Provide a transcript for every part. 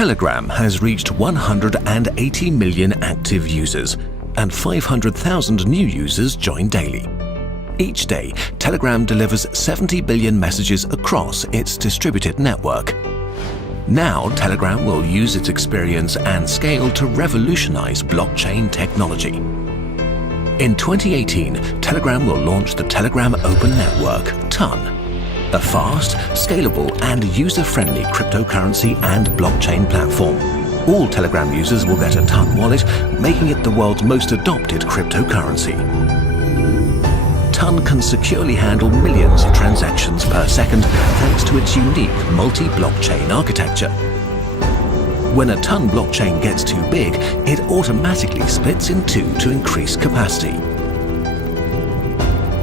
Telegram has reached 180 million active users, and 500,000 new users join daily. Each day, Telegram delivers 70 billion messages across its distributed network. Now, Telegram will use its experience and scale to revolutionize blockchain technology. In 2018, Telegram will launch the Telegram Open Network, TON, a fast, scalable, and user-friendly cryptocurrency and blockchain platform. All Telegram users will get a TON wallet, making it the world's most adopted cryptocurrency. TON can securely handle millions of transactions per second thanks to its unique multi-blockchain architecture. When a TON blockchain gets too big, it automatically splits in two to increase capacity.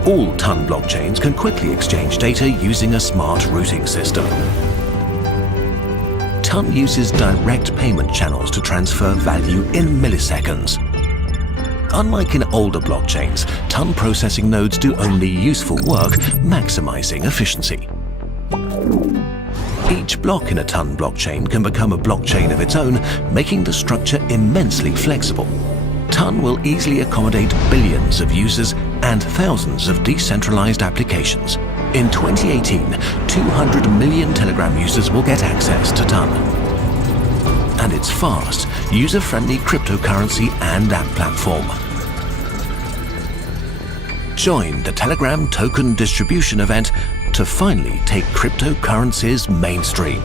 All TON blockchains can quickly exchange data using a smart routing system. TON uses direct payment channels to transfer value in milliseconds. Unlike in older blockchains, TON processing nodes do only useful work, maximizing efficiency. Each block in a TON blockchain can become a blockchain of its own, making the structure immensely flexible. TON will easily accommodate billions of users and thousands of decentralized applications. In 2018, 200 million Telegram users will get access to TON. And its fast, user-friendly cryptocurrency and app platform. Join the Telegram token distribution event to finally take cryptocurrencies mainstream.